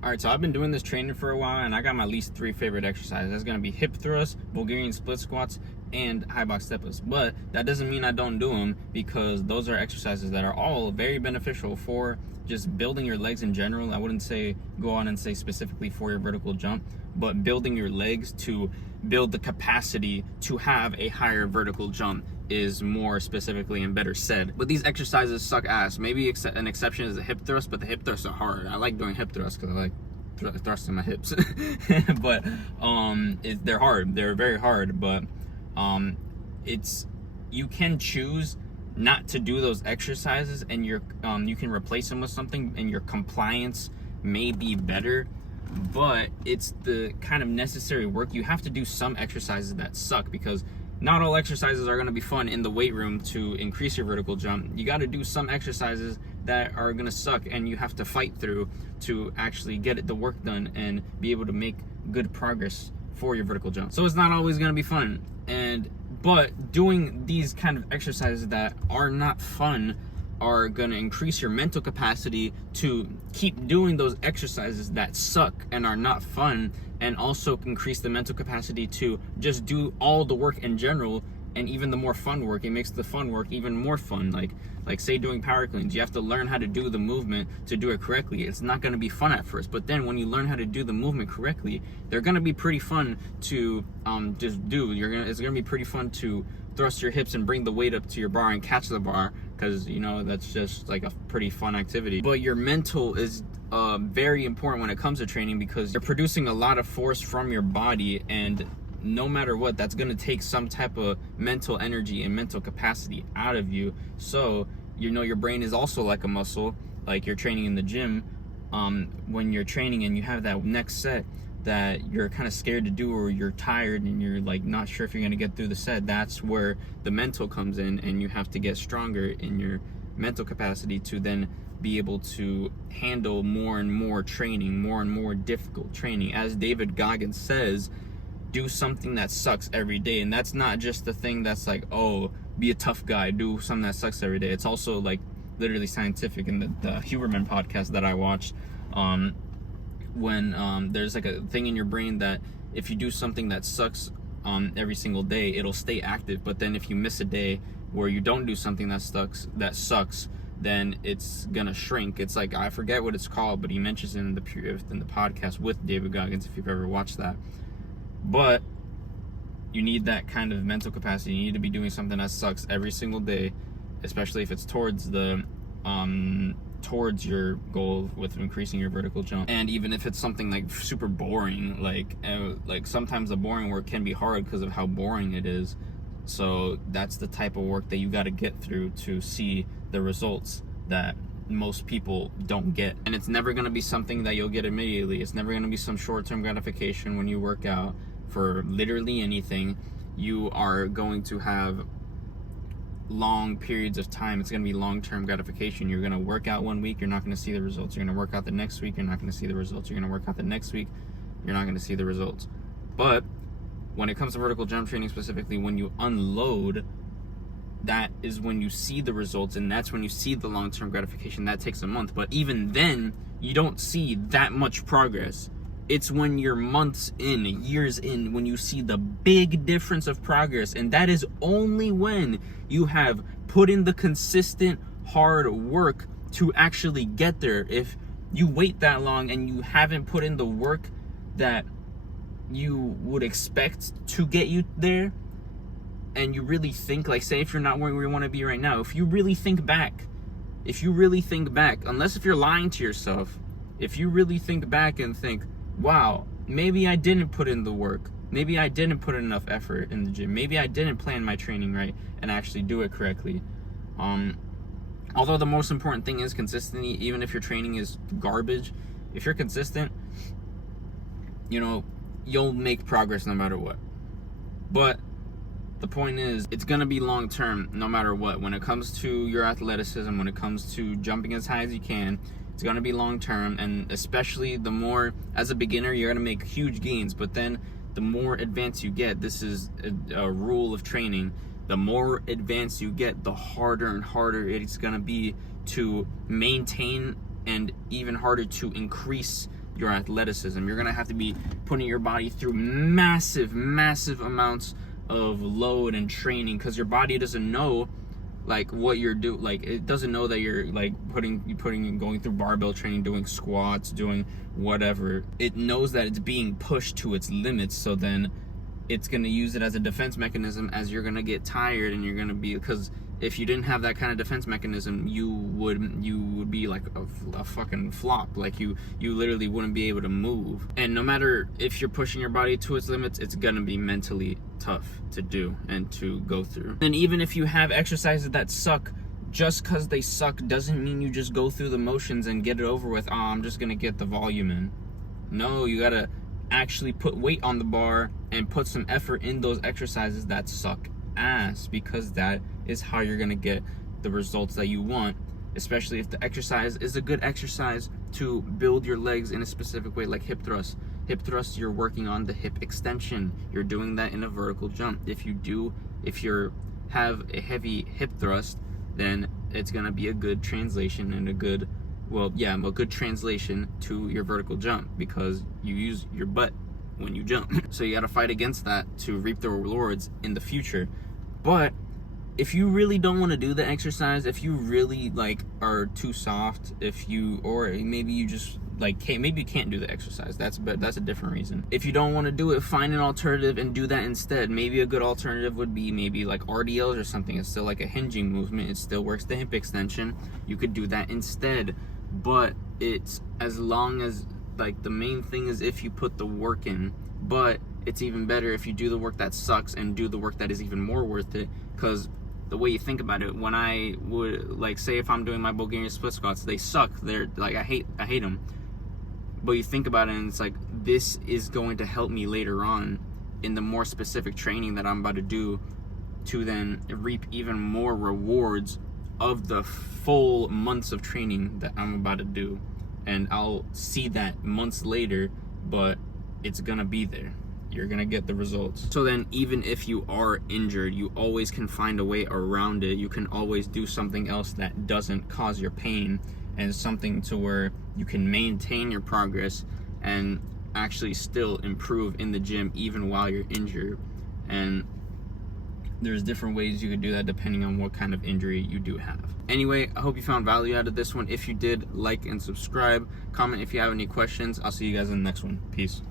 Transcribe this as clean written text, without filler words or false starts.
All right, so I've been doing this training for a while, and I got my least 3 favorite exercises. That's gonna be hip thrusts, Bulgarian split squats, and high box step-ups. But that doesn't mean I don't do them, because those are exercises that are all very beneficial for just building your legs in general. I wouldn't say go on and say specifically for your vertical jump, but building your legs to build the capacity to have a higher vertical jump is more specifically and better said. But these exercises suck ass. Maybe an exception is the hip thrust, but the hip thrusts are hard. I like doing hip thrusts because I like thrusting my hips. But they're hard. They're very hard. But you can choose not to do those exercises, and you can replace them with something, and your compliance may be better. But it's the kind of necessary work. You have to do some exercises that suck, because not all exercises are going to be fun in the weight room to increase your vertical jump. You got to do some exercises that are going to suck, and you have to fight through to actually get the work done and be able to make good progress for your vertical jump. So it's not always going to be fun. But doing these kind of exercises that are not fun are going to increase your mental capacity to keep doing those exercises that suck and are not fun, and also increase the mental capacity to just do all the work in general, and even the more fun work. It makes the fun work even more fun. Like say doing power cleans, you have to learn how to do the movement to do it correctly. It's not going to be fun at first, but then when you learn how to do the movement correctly, they're going to be pretty fun to just do. It's going to be pretty fun to thrust your hips and bring the weight up to your bar and catch the bar, because that's just like a pretty fun activity. But your mental is very important when it comes to training, because you're producing a lot of force from your body, and no matter what, that's going to take some type of mental energy and mental capacity out of you. So your brain is also like a muscle. Like you're training in the gym, when you're training and you have that next set that you're kind of scared to do, or you're tired and you're like not sure if you're going to get through the set, that's where the mental comes in, and you have to get stronger in your mental capacity to then be able to handle more and more training, more and more difficult training. As David Goggins says, do something that sucks every day. And that's not just the thing that's like, oh, be a tough guy, do something that sucks every day. It's also like literally scientific. In the Huberman podcast that I watched, when there's like a thing in your brain that if you do something that sucks every single day, it'll stay active. But then if you miss a day where you don't do something that sucks, then it's gonna shrink. It's like, I forget what it's called, but he mentions it in the podcast with David Goggins, if you've ever watched that. But you need that kind of mental capacity. You need to be doing something that sucks every single day, especially if it's towards your goal with increasing your vertical jump. And even if it's something like super boring, like sometimes the boring work can be hard because of how boring it is. So that's the type of work that you got to get through to see the results that most people don't get. And it's never going to be something that you'll get immediately. It's never going to be some short-term gratification when you work out. For literally anything, you are going to have long periods of time. It's going to be long-term gratification. You're going to work out one week, you're not going to see the results. You're going to work out the next week, you're not going to see the results. You're going to work out the next week, you're not going to see the results. But when it comes to vertical jump training specifically, when you unload, that is when you see the results, and that's when you see the long-term gratification. That takes a month, but even then you don't see that much progress. It's when you're months in, years in, when you see the big difference of progress. And that is only when you have put in the consistent hard work to actually get there. If you wait that long and you haven't put in the work that you would expect to get you there, and you really think, like, say if you're not where you want to be right now, if you really think back, unless if you're lying to yourself, if you really think back and think, wow, maybe I didn't put in the work, maybe I didn't put enough effort in the gym, maybe I didn't plan my training right and actually do it correctly. Although the most important thing is consistency. Even if your training is garbage, if you're consistent, you'll make progress no matter what. But the point is, it's going to be long term no matter what. When it comes to your athleticism, when it comes to jumping as high as you can, it's going to be long term. And especially the more, as a beginner, you're going to make huge gains. But then the more advanced you get, this is a rule of training, the more advanced you get, the harder and harder it's going to be to maintain, and even harder to increase your athleticism. You're gonna have to be putting your body through massive amounts of load and training, because your body doesn't know like what you're doing. Like, it doesn't know that you're like going through barbell training, doing squats, doing whatever. It knows that it's being pushed to its limits, so then it's going to use it as a defense mechanism as you're going to get tired, and you're going to be, because if you didn't have that kind of defense mechanism, you would be like a fucking flop. Like, you literally wouldn't be able to move. And no matter if you're pushing your body to its limits, it's going to be mentally tough to do and to go through. And even if you have exercises that suck, just because they suck doesn't mean you just go through the motions and get it over with. Oh, I'm just going to get the volume in. No, you got to actually put weight on the bar and put some effort in those exercises that suck ass, because that is how you're gonna get the results that you want, especially if the exercise is a good exercise to build your legs in a specific way, like hip thrust. Hip thrust, you're working on the hip extension. You're doing that in a vertical jump. If you have a heavy hip thrust, then it's gonna be a good translation and a good translation to your vertical jump, because you use your butt when you jump. So you got to fight against that to reap the rewards in the future. But if you really don't want to do the exercise, if you really like are too soft, or maybe you just like maybe you can't do the exercise, that's a different reason. If you don't want to do it, find an alternative and do that instead. Maybe a good alternative would be maybe like RDLs or something. It's still like a hinging movement. It still works the hip extension. You could do that instead. But it's, as long as, like, the main thing is if you put the work in. But it's even better if you do the work that sucks and do the work that is even more worth it. Because the way you think about it, when I would, like, say if I'm doing my Bulgarian split squats, they suck. They're like, I hate them. But you think about it and it's like, this is going to help me later on in the more specific training that I'm about to do, to then reap even more rewards of the full months of training that I'm about to do. And I'll see that months later, but it's gonna be there. You're gonna get the results. So then, even if you are injured, you always can find a way around it. You can always do something else that doesn't cause your pain, and something to where you can maintain your progress and actually still improve in the gym even while you're injured. And there's different ways you could do that depending on what kind of injury you do have. Anyway, I hope you found value out of this one. If you did, like and subscribe. Comment if you have any questions. I'll see you guys in the next one. Peace.